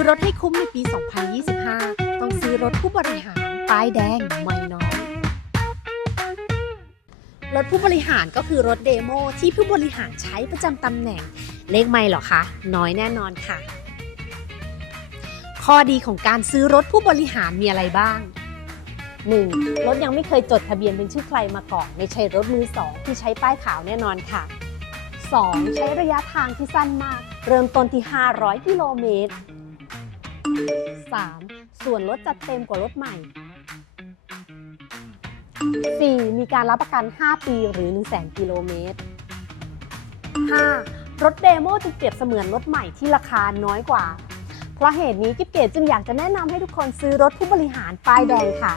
อรถให้คุ้มในปี 2025 ต้องซื้อรถผู้บริหารป้ายแดงไม่น้อย รถผู้บริหารก็คือรถเดโมที่ผู้บริหารใช้ประจำตำแหน่ง เลขไม่หรอคะ น้อยแน่นอนค่ะ ข้อดีของการซื้อรถผู้บริหารมีอะไรบ้าง 1. รถยังไม่เคยจดทะเบียนเป็นชื่อใครมาก่อน ไม่ใช่รถมือสองที่ใช้ป้ายขาวแน่นอนค่ะ 2. ใช้ระยะทางที่สั้นมาก เริ่มต้นที่ 500 กิโลเมตร 3. ส่วนลดจัดเต็มกว่ารถใหม่ 4. มีการรับประกัน 5 ปีหรือ 100,000 กิโลเมตร 5. รถเดโมจึงเปรียบเสมือนรถใหม่ที่ราคาน้อยกว่า เพราะเหตุนี้กิ๊บเกดจึงอยากจะแนะนำให้ทุกคนซื้อรถผู้บริหารป้ายแดงค่ะ